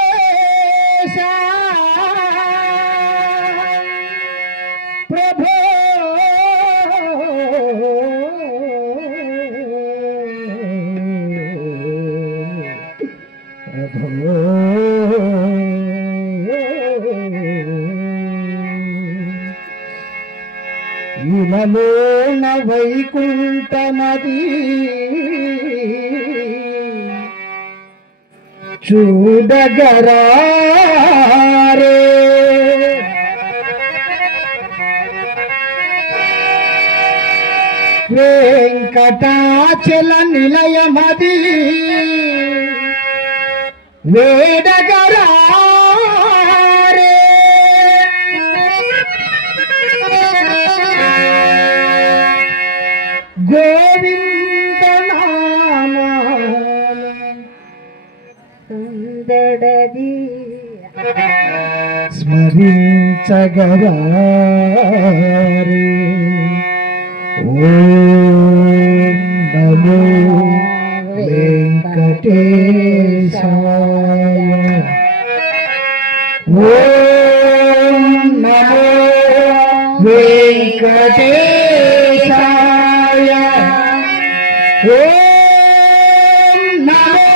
తిరుమలేశా ప్రభో ఇలలోన వైకుంఠమది చూడగరారే వెంకటాచల నిలయమది వేడగరారే గోవింద నామదడది స్మరించగరారే ఓం నమో వెంకటేశాయ ఓం నమో వెంకటేశాయ ఓం నమో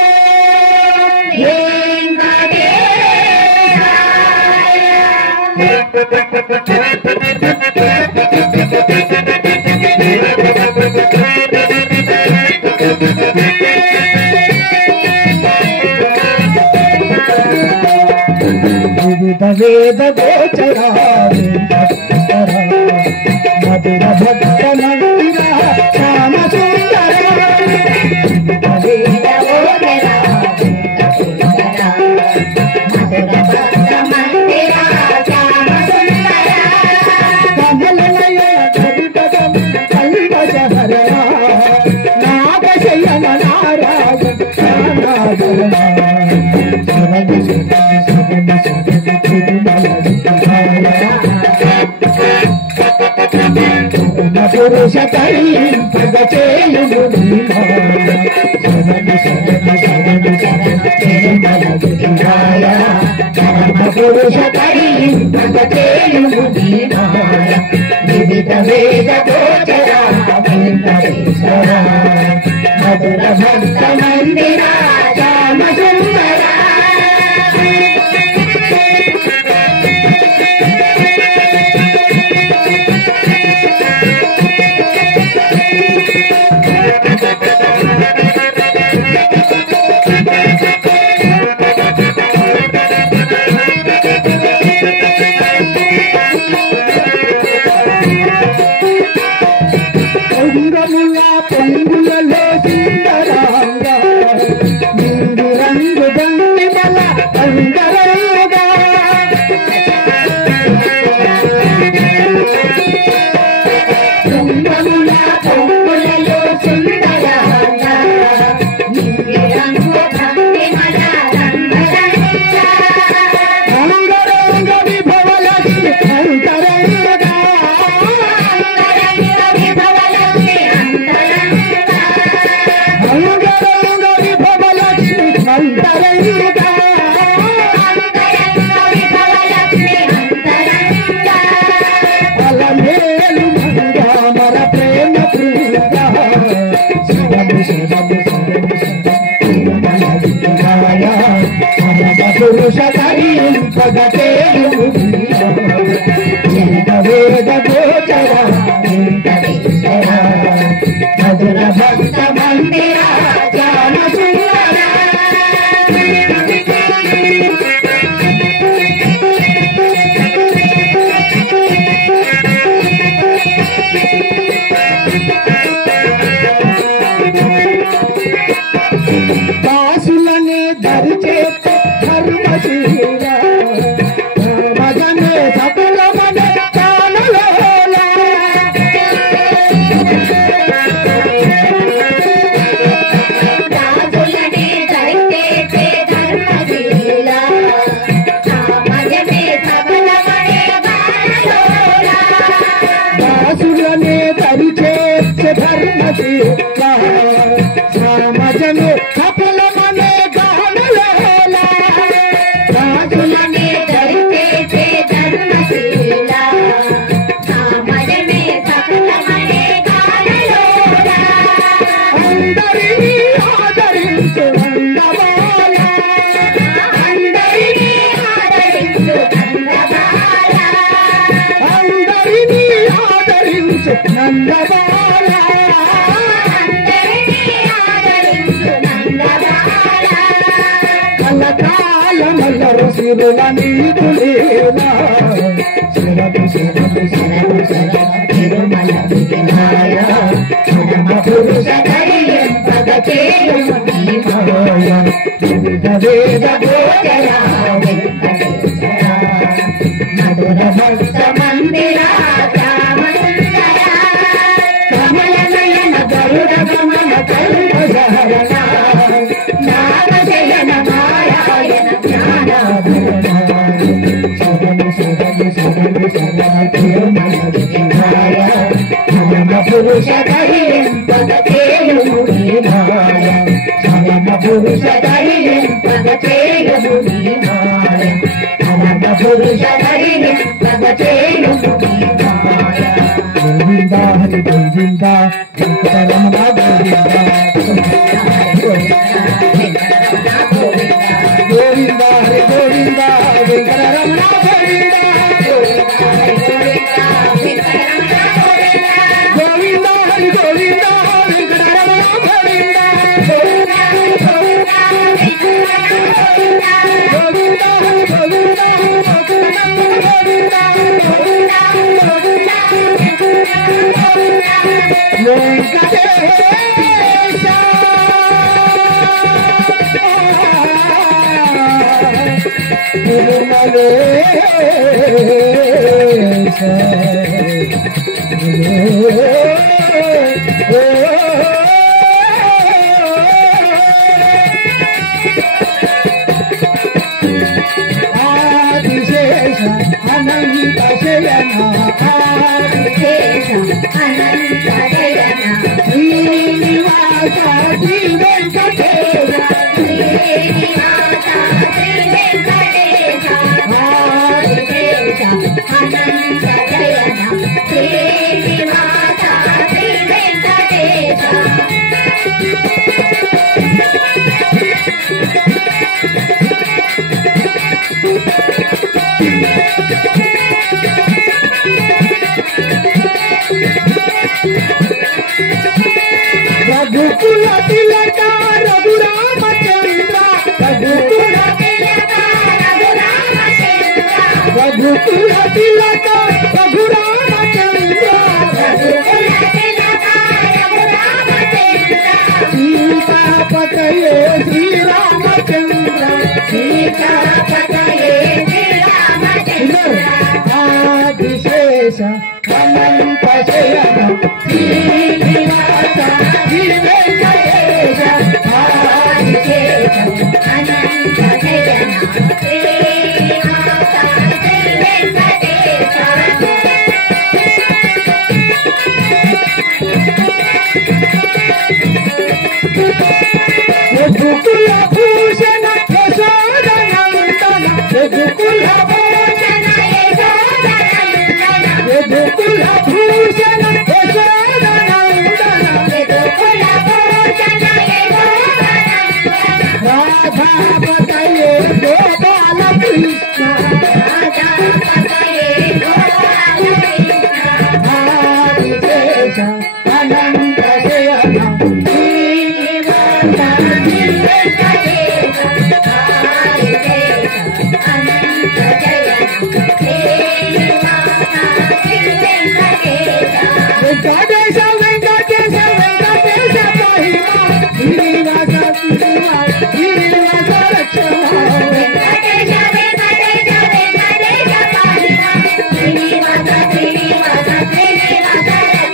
వివిధ వేద గోచరా మధుర భక్త మందిర శ్యామ సుందర నాగశయన నారాయణ పురుష వివిధ వేద గోచరా వెంకటేశ్వర మధుర భక్త మందిర శ్యామ సుందర పొంగులలో సుందరంగా నిండు రంగు దండి బల అందరంగా పొంగులలో సుందరంగా నిండు రంగు దండి బల అందరంగా రంగరంగ విభవలక్ష్మి అంతరంగా పురుష వేద గోచర మధుర భక్త మందిర శ్యామ సుందర దాసులనే దరిచేత ధర్మశీల నందబాల కలకాలమల్లరు సిరుల నీకు లీలా శరణు శరణు శరణు శరణ తిరుమల వినాయ పరమ పురుష ధరింపగ చేయుము నీ మాయ వివిధ వేద గోచర వెంకటేశ్వర మధుర భక్త మందిర శ్యామసుందర కమల నయన గరుడ గమన కల్పహరణ నామశయన నారాయణ జ్ఞానాభరణ శరణు శరణు శరణు శరణ తిరుమల వినాయ పరమ పురుష ధరింపగ చేయుము నీ మాయ పరమ పురుష ధరింపగ చేయుము నీ మాయ పరమ పురుష ధరింపగ చేయుము నీ మాయ గోవింద హరి గోవింద వెంకటరమణ గోవింద గోవింద హరి గోవింద వెంకటరమణ గోవింద గోవింద హరి గోవింద వెంకటరమణ గోవింద గోవింద హరి గోవింద ఆదిశేష అనంత శయన ఆదిశేష అనంత శయన శ్రీనివాస శ్రీ వెంకటేశ శ్రీనివాస శ్రీ వెంకటేశ ఆదిశేష అనంత శయన శ్రీనివాస శ్రీ వెంకటేశ రఘుకుల తిలక రఘురామచంద్ర రఘుకుల తిలక రఘురామచంద్ర రఘుకుల తిలక రఘురామచంద్ర రఘుకుల తిలక రఘురామచంద్ర సీతాపతయే శ్రీరామచంద్ర సీతాపతయే శ్రీరామచంద్ర ఆదిశేష అనంత శయన శ్రీనివాస శ్రీ వెంకటేశ ఆదిశేష అనంత శయన శ్రీనివాస శ్రీ వెంకటేశ యదుకుల భూషణ యశోదనందన యదుకుల భూషణ యశోదనందన యదుకుల భూషణ యశోదనందన యదుకుల భూషణ యశోదనందన రాధాపతయే గోపాల కృష్ణ రాధాపతయే గోపాల కృష్ణ ఆదిశేష అనంత శయన వెంకటేశ వెంకటేశ వెంకటేశ మహిమా శ్రీనివాస శ్రీనివాస శ్రీనివాస రక్షణ వెంకటేశ వెంకటేశ వెంకటేశ మహిమా శ్రీనివాస శ్రీనివాస శ్రీనివాస రక్షణ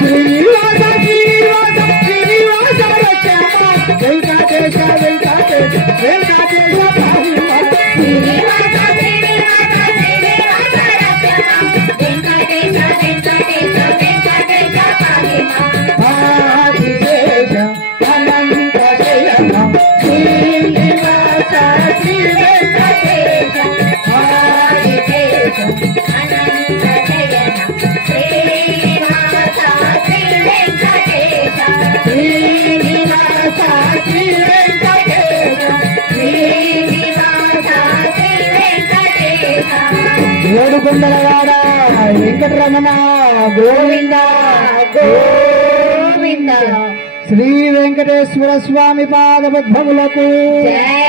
శ్రీనివాస శ్రీనివాస శ్రీనివాస రక్షణ వెంకటేశ వెంకటేశ వెంకటేశ మహిమా శ్రీనివాస శ్రీనివాస శ్రీనివాస రక్షణ వెంకటేశ వెంకటేశ వెంకటేశ మహిమా ఆదిశేష అనంత శయన శ్రీనివాస శ్రీ వెంకటేశ ఆదిశేష అనంత శయన శ్రీనివాస శ్రీ వెంకటేశ శ్రీనివాస శ్రీ వెంకటేశ శ్రీనివాస శ్రీ వెంకటేశ వేములవాడ వెంకటరమణ గోవింద గోవింద శ్రీ వెంకటేశ్వర స్వామి పాదపద్మములకు జై